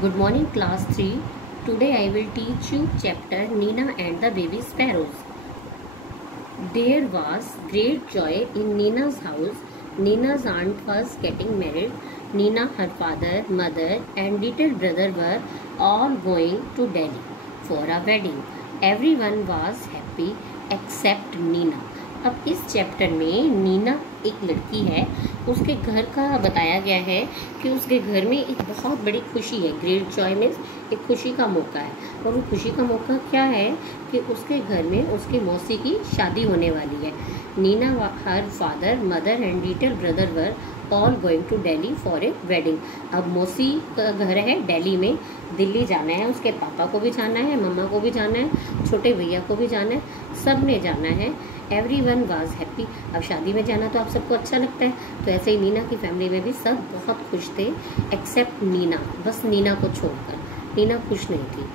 Good morning, class 3. Today I will teach you chapter Nina and the Baby Sparrows. There was great joy in Nina's house. Nina's aunt was getting married. Nina, her father, mother, and little brother were all going to Delhi for a wedding. Everyone was happy except Nina. अब इस chapter में नीना एक लड़की है, उसके घर का बताया गया है कि उसके घर में एक बहुत बड़ी खुशी है। ग्रेट जॉय मीन्स एक खुशी का मौका है, और वो खुशी का मौका क्या है कि उसके घर में उसकी मौसी की शादी होने वाली है। Neena, her father, mother and little brother were all going to Delhi for a wedding. अब मौसी का घर है दिल्ली में, दिल्ली जाना है, उसके पापा को भी जाना है, मम्मा को भी जाना है, छोटे भैया को भी जाना है, सब ने जाना है। Everyone was happy. अब शादी में जाना तो आप सबको अच्छा लगता है, तो ऐसे ही नीना की फैमिली में भी सब बहुत खुश थे एक्सेप्ट नीना, बस नीना को छोड़कर। नीना खुश नहीं थी।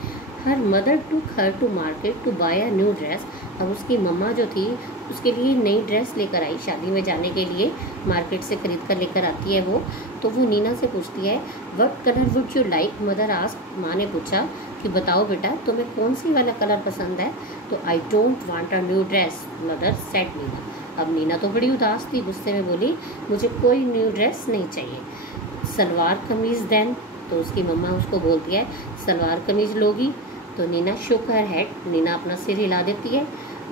Her mother took her to market to buy a new dress. अब उसकी मम्मा जो थी उसके लिए नई ड्रेस लेकर आई, शादी में जाने के लिए मार्केट से खरीद कर लेकर आती है वो। तो वो नीना से पूछती है what colour would you like. Mother ask, माँ ने पूछा कि बताओ बेटा तुम्हें कौन सी वाला कलर पसंद है। तो I don't want a new dress mother said Nina. अब नीना तो बड़ी उदास थी, गुस्से में बोली मुझे कोई न्यू ड्रेस नहीं चाहिए। सलवार कमीज देन। तो उसकी मम्मा उसको बोलती है सलवार कमीज लोगी। तो नीना शुक हर हेड, नीना अपना सिर हिला देती है।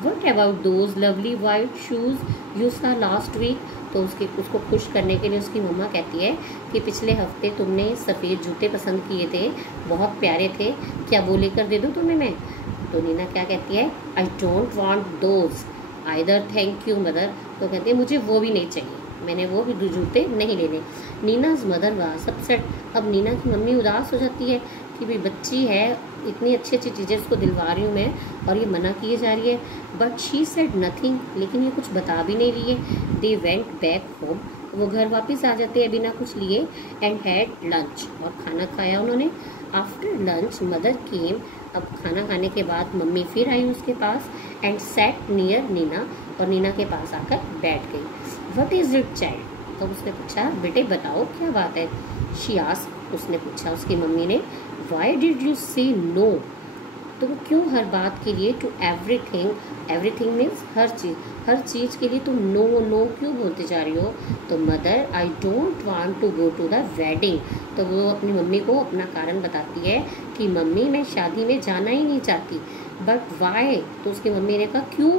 What about those lovely white shoes you सा लास्ट वीक। तो उसको खुश करने के लिए उसकी मम्मा कहती है कि पिछले हफ्ते तुमने सफ़ेद जूते पसंद किए थे, बहुत प्यारे थे, क्या वो लेकर दे दूँ तुम्हें मैं। तो नीना क्या कहती है I don't want those either thank you mother. तो कहती है मुझे वो भी नहीं चाहिए, मैंने वो भी जूते नहीं लेने। Nina's mother was upset. अब नीना की मम्मी उदास हो जाती है कि भाई बच्ची है, इतनी अच्छी अच्छी चीज़ें उसको दिलवा रही हूँ मैं और ये मना किए जा रही है। बट शी सेड नथिंग, लेकिन ये कुछ बता भी नहीं रही है। They went back home. वो घर वापस आ जाते हैं बिना कुछ लिए। एंड हैड लंच, और खाना खाया उन्होंने। आफ्टर लंच मदर केम। अब खाना खाने के बाद मम्मी फिर आई उसके पास एंड सैट नियर नीना, और नीना के पास आकर बैठ गई। What is it child. तो उसने पूछा बेटे बताओ क्या बात है। शी आस्क्ड, उसने पूछा उसकी मम्मी ने व्हाई डिड यू से नो। तो क्यों हर बात के लिए टू एवरीथिंग, एवरीथिंग मीन्स हर चीज़ के लिए तुम नो नो क्यों बोलते जा रही हो। तो mother I don't want to go to the wedding. तो वो अपनी मम्मी को अपना कारण बताती है कि मम्मी मैं शादी में जाना ही नहीं चाहती। But why. तो उसकी मम्मी ने कहा क्यों,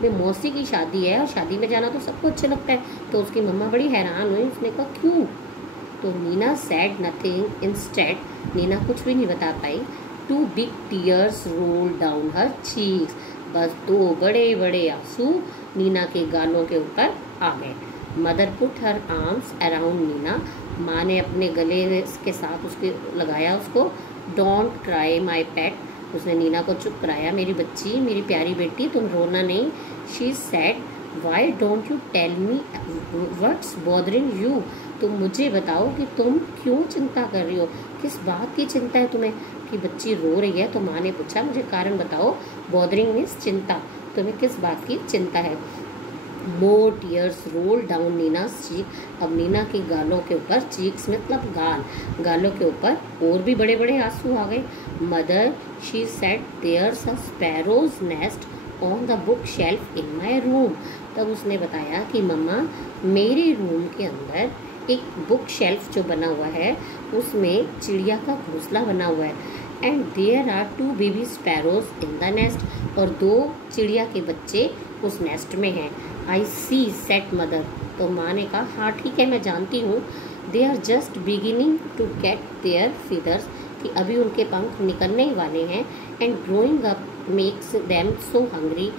भाई मौसी की शादी है और शादी में जाना तो सबको अच्छा लगता है। तो उसकी मम्मा बड़ी हैरान हुई, उसने कहा क्यों। तो Nina said nothing instead, Nina कुछ भी नहीं बता पाई। Two big tears roll down her cheeks, बस दो बड़े बड़े आंसू नीना के गालों के ऊपर आ गए। Mother put her arms around Nina, माँ ने अपने गले के साथ उसके लगाया उसको। डोंट क्राई माई पेट, उसने नीना को चुप कराया, मेरी बच्ची, मेरी प्यारी बेटी तुम रोना नहीं। She said why don't you tell me what's bothering you. तुम मुझे बताओ कि तुम क्यों चिंता कर रही हो, किस बात की चिंता है तुम्हें कि बच्ची रो रही है। तो माँ ने पूछा मुझे कारण बताओ। बॉदरिंग मीन्स चिंता, तुम्हें किस बात की चिंता है। More tears roll down Nina cheek. अब नीना की गालों के ऊपर, चीक्स मतलब गाल, गालों के ऊपर और भी बड़े बड़े आंसू आ गए। Mother she said there's a sparrows nest on the book shelf in my room. तब उसने बताया कि मम्मा मेरे रूम के अंदर एक बुक शेल्फ जो बना हुआ है उसमें चिड़िया का घोंसला बना हुआ है। And there are two baby sparrows in the nest, और दो चिड़िया के बच्चे उस नेस्ट में हैं। I see said mother. तो माँ ने कहा हाँ ठीक है मैं जानती हूँ। They are just beginning to get their feathers, कि अभी उनके पंख निकलने ही वाले हैं। And growing up makes them so hungry,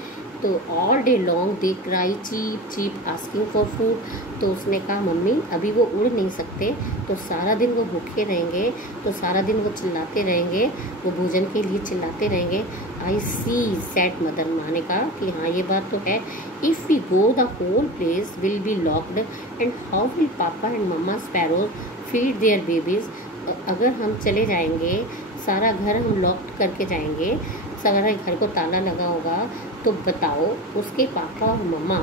तो all day long they cry cheep cheep asking for food. तो उसने कहा मम्मी अभी वो उड़ नहीं सकते, तो सारा दिन वो भूखे रहेंगे, तो सारा दिन वो चिल्लाते रहेंगे, वो भोजन के लिए चिल्लाते रहेंगे। आई सी सेट मदर, माँ ने कहा कि हाँ ये बात तो है। If we go the whole place will be locked and how will papa and mamma sparrows feed their babies. अगर हम चले जाएंगे, सारा घर हम लॉक करके जाएंगे, सारा घर को ताला लगा होगा, तो बताओ उसके पापा और मम्मा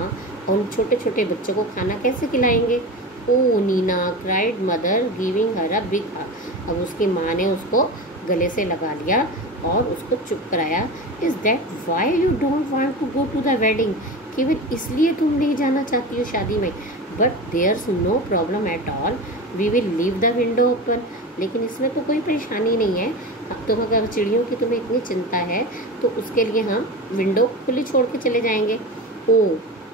और उन छोटे छोटे बच्चों को खाना कैसे खिलाएंगे। Oh Nina cried mother giving her a big hug. अब उसकी माँ ने उसको गले से लगा लिया और उसको चुप कराया। Is that why you don't want to go to the wedding? केवल इसलिए तुम नहीं जाना चाहती हो शादी में? But there's no problem at all, we will leave the window open. लेकिन इसमें तो कोई परेशानी नहीं है। अब तुम अगर चिड़ियों की तुम्हें इतनी चिंता है तो उसके लिए हम विंडो खुली छोड़ के चले जाएंगे। Oh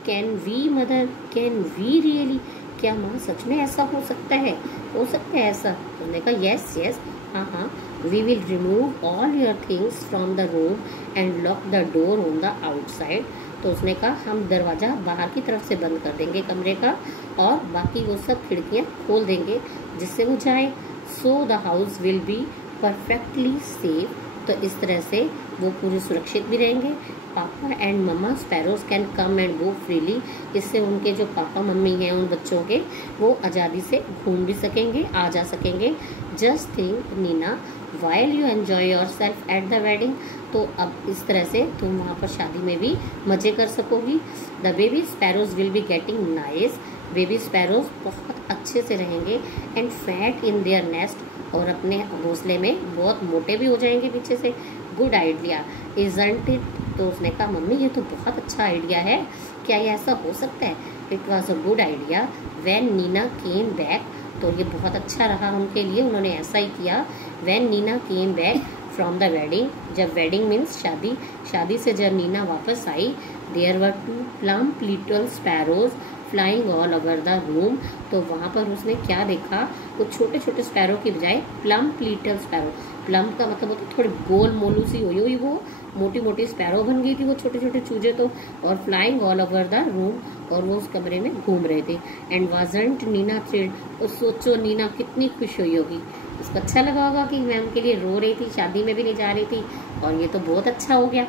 can we mother, can we really? क्या माँ सच में ऐसा हो सकता है? हो सकता है ऐसा? उन्होंने कहा यस यस, हाँ हाँ, we will remove all your things from the room and lock the door on the outside. तो उसने कहा हम दरवाज़ा बाहर की तरफ से बंद कर देंगे कमरे का और बाकी वो सब खिड़कियाँ खोल देंगे जिससे वो जाए। So the house will be perfectly safe. तो इस तरह से वो पूरे सुरक्षित भी रहेंगे। Papa and mamma sparrows can come and go freely. इससे उनके जो पापा मम्मी हैं उन बच्चों के, वो आज़ादी से घूम भी सकेंगे, आ जा सकेंगे। Just think Nina, while you enjoy yourself at the wedding. तो अब इस तरह से तुम वहाँ पर शादी में भी मज़े कर सकोगी। The baby sparrows will be getting nice. Baby sparrows बहुत अच्छे से रहेंगे and fat in their nest, और अपने घोंसले में बहुत मोटे भी हो जाएंगे पीछे से। Good idea isn't it? तो उसने कहा मम्मी ये तो बहुत अच्छा आइडिया है, क्या ये ऐसा हो सकता है? It was a good idea when Neena came back. तो ये बहुत अच्छा रहा उनके लिए, उन्होंने ऐसा ही किया। When Neena came back from the wedding, जब वेडिंग मीन्स शादी, शादी से जब नीना वापस आई, there were 2 plump little sparrows flying all over the room. तो वहाँ पर उसने क्या देखा? वो छोटे छोटे स्पैरो की बजाय प्लम्प लिटिल स्पैरो, प्लम्प का मतलब होता है थोड़ी गोल मोलू सी हुई वो मोटी मोटी स्पैरो बन गई थी वो छोटे छोटे चूजे तो, और flying all over the room, और वो उस कमरे में घूम रहे थे। And wasn't Nina thrilled? और सोचो नीना कितनी खुश हुई होगी, उसको अच्छा लगा होगा कि मैं उनके लिए रो रही थी, शादी में भी नहीं जा रही थी, और ये तो बहुत अच्छा हो गया।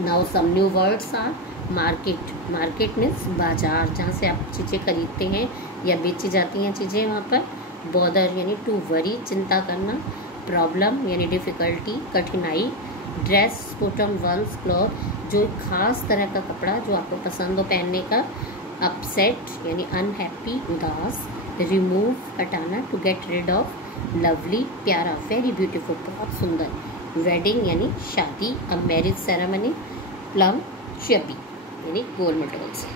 Now some new words are market. Market means बाजार, जहाँ से आप चीज़ें खरीदते हैं या बेची जाती हैं चीज़ें वहाँ पर। बॉदर यानी टू वरी, चिंता करना। प्रॉब्लम यानी डिफ़िकल्टी, कठिनाई। ड्रेस स्पोटम वंस क्लॉथ, जो खास तरह का कपड़ा जो आपको पसंद हो पहनने का। अपसेट यानी अनहैप्पी, उदास। रिमूव हटाना, to get rid of. Lovely प्यारा, वेरी ब्यूटीफुल बहुत सुंदर। वेडिंग यानी शादी, a marriage ceremony. Plum chubby यानी गोल मटोल्स।